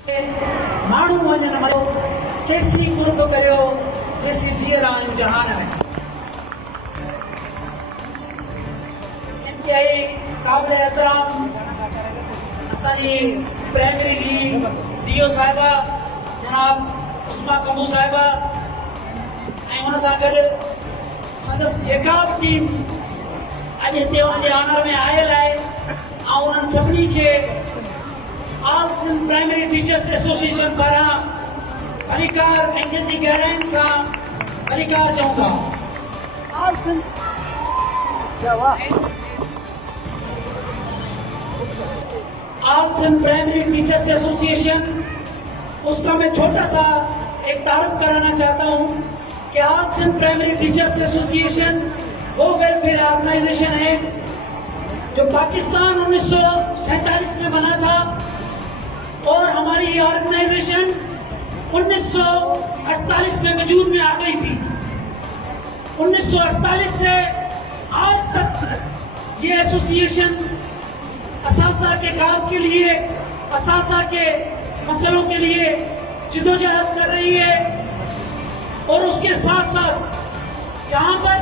माण्हू वञनि मरियो केसी कुर्ब करियो जेसी जीअर आहियूं जहान में। इंतहाई क़ाबिल एहतराम असांजी प्राइमरी डीओ साहिबा जनाब उस्मा कमू साहिबा ऐं हुन सां गॾु संदसि जेका बि टीम अॼु हिते हुन जे ऑनर में आयल आहे ऐं उन्हनि सभिनी खे all Sindh primary teachers association पारां भलीकार ऐं कंहिंजी गहराइनि सां भलीकार चऊं था। All Sindh all Sindh primary teachers association, उसका मैं छोटा सा एक तारुफ कराना चाहता हूँ कि all Sindh primary teachers association वो वेलफेयर ऑर्गेनाइजेशन है जो पाकिस्तान 1947 में बना था और हमारी ये ऑर्गेनाइजेशन 1948 में वजूद में आ गई थी। 1948 से आज तक ये एसोसिएशन असातिज़ा के काज के लिए, असातिज़ा के मसलों के लिए जिद्दोजहद कर रही है और उसके साथ साथ जहाँ पर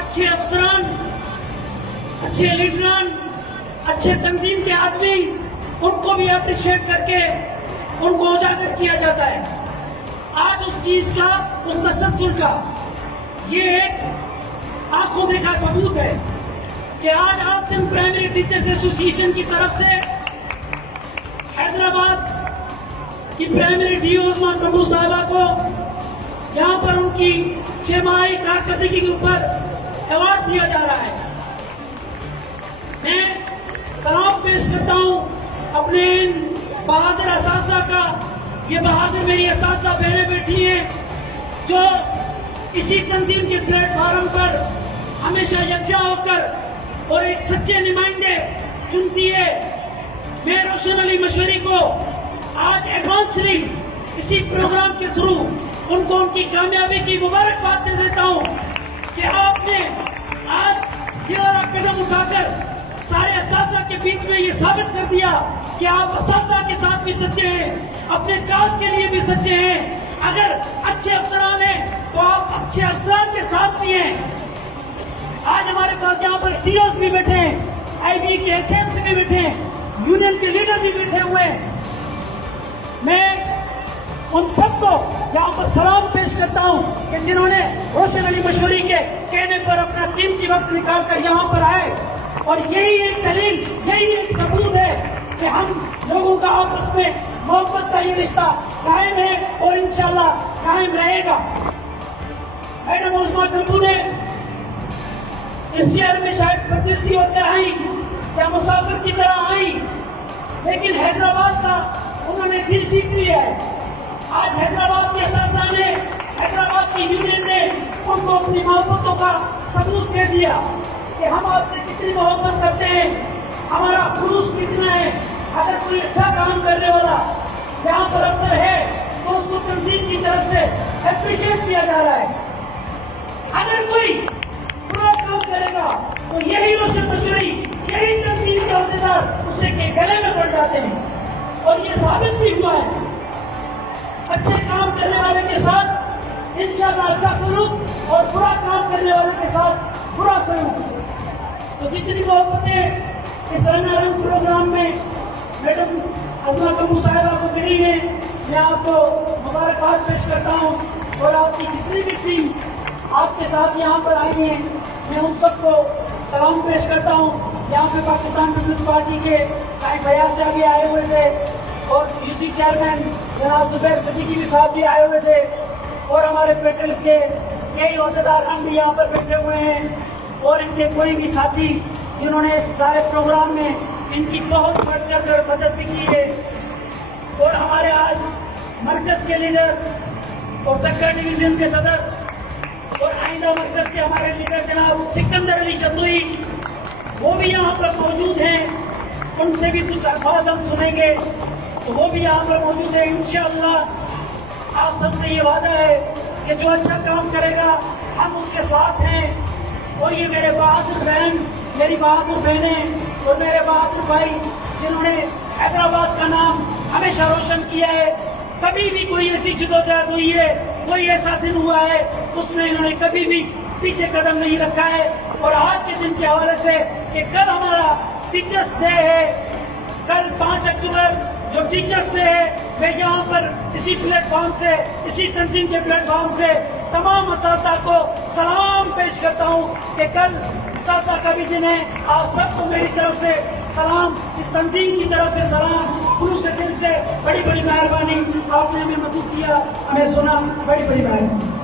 अच्छे अफसरान, अच्छे लीडरान, अच्छे तंजीम के आदमी, उनको भी अप्रिशिएट करके उनको उजागर किया जाता है। आज उस चीज का, उस तसल्सल का ये एक आंखों देखा सबूत है कि आज all Sindh primary teachers association की तरफ से हैदराबाद की प्राइमरी डीओ उस्मा कमू साहिबा को यहाँ पर उनकी 6 माही कारकर्दगी के ऊपर अवार्ड दिया जा रहा है। मैं सलाम पेश करता हूँ अपने इन बहादुर असातिज़ा का। ये बहादुर मेरी असातिज़ा बहनें बैठी हैं जो इसी तंजीम के प्लेटफॉर्म पर हमेशा यकजा होकर और एक सच्चे नुमाइंदे चुनती है। मैं रोशन अली मशवरी को आज एडवांसली इसी प्रोग्राम के थ्रू उनको उनकी कामयाबी की मुबारकबाद दे देता हूँ कि आपने आज ये वाला कदम उठाकर सारे असातिज़ा के बीच में ये साबित कर दिया कि आप असातिज़ा के साथ भी सच्चे हैं, अपने काज के लिए भी सच्चे हैं। अगर अच्छे अफसरान हैं तो आप अच्छे अफसरान के साथ भी हैं। आज हमारे पास यहाँ पर टीओस भी बैठे हैं, आईबी के एचएम्स भी बैठे हैं, यूनियन के लीडर भी बैठे हुए हैं। मैं उन सबको यहाँ पर सलाम पेश करता हूँ कि जिन्होंने रोशन अली मशवरी के कहने पर अपना कीमती वक्त निकाल कर यहाँ पर आए। और यही एक दलील, यही एक सबूत है कि हम लोगों का आपस में मोहब्बत का ये रिश्ता कायम है और इंशाल्लाह कायम रहेगा। मैडम उस्मा कमू ने इस शहर में शायद परदेसी होकर आई या मुसाफिर की तरह आई, लेकिन हैदराबाद का उन्होंने दिल जीत लिया है। आज हैदराबाद के असातिज़ा ने, हैदराबाद की यूनियन ने उनको अपनी मोहब्बतों का सबूत दे दिया कि हम आपसे कितनी मोहब्बत करते हैं, हमारा खुलूस कितना है। अगर कोई अच्छा काम करने वाला यहाँ पर अफसर है तो उसको तंजीम की तरफ से एप्रिशिएट किया जा रहा है। अगर कोई बुरा काम करेगा तो यही रोशन मशवरी, यही तंजीम के अहदेदार उसे के गले में पड़ जाते हैं और ये साबित भी हुआ है। अच्छे काम करने वाले के साथ इंशाअल्लाह अच्छा सलूक और बुरा काम करने वाले के साथ बुरा सलूक। तो जितनी मोहब्बतें इस रंगारंग प्रोग्राम में मैडम उस्मा कमू साहिबा को मिली है, मैं आपको मुबारकबाद पेश करता हूँ। और आपकी जितनी भी टीम आपके साथ यहाँ पर आई है, मैं उन सबको सलाम पेश करता हूँ। यहाँ पे पाकिस्तान पीपल्स पार्टी के साईं फयाज साहब भी आए हुए थे और यूसी चेयरमैन जनाब जुबैर सिद्दीकी भी साहब भी आए हुए थे और हमारे पेट्रोल के कई अहदेदार हम भी यहाँ पर बैठे हुए हैं और इनके कोई भी साथी जिन्होंने इस सारे प्रोग्राम में इनकी बहुत बढ़ चढ़ कर मदद भी की है। और हमारे आज मरकज के लीडर और सक्कर डिवीजन के सदर और आइंदा मरकज के हमारे लीडर जनाब सिकंदर अली चतुई वो भी यहाँ पर मौजूद हैं। उनसे भी कुछ अल्फाज हम सुनेंगे, तो वो भी यहाँ पर मौजूद है। इंशाअल्लाह आप सबसे ये वादा है कि जो अच्छा काम करेगा हम उसके साथ हैं। और ये मेरे बहादुर बहन, मेरी बहादुर बहनें और मेरे बहादुर भाई जिन्होंने हैदराबाद का नाम ہمیشہ روشن کیا ہے. کبھی بھی کوئی ایسی جدوجہد ہوئی ہے, کوئی ایسا دن ہوا ہے, اس میں انہوں نے کبھی بھی پیچھے قدم نہیں رکھا ہے. اور آج کے دن کے حوالے سے کہ کل ہمارا ٹیچرس ڈے ہے, کل 5 اکتوبر جو ٹیچرس ڈے ہے, میں یہاں پر اسی پلیٹ فارم سے, اسی تنظیم کے پلیٹ فارم سے تمام اساتذہ کو سلام پیش کرتا ہوں کہ کل اساتذہ کا بھی دن ہے. آپ سب کو میری طرف سے سلام, اس تنظیم کی طرف سے سلام, گرو سے دل سے بڑی بڑی مہربانی. آپ نے ہمیں مدد کیا, ہمیں سنا, بڑی بڑی مہربانی.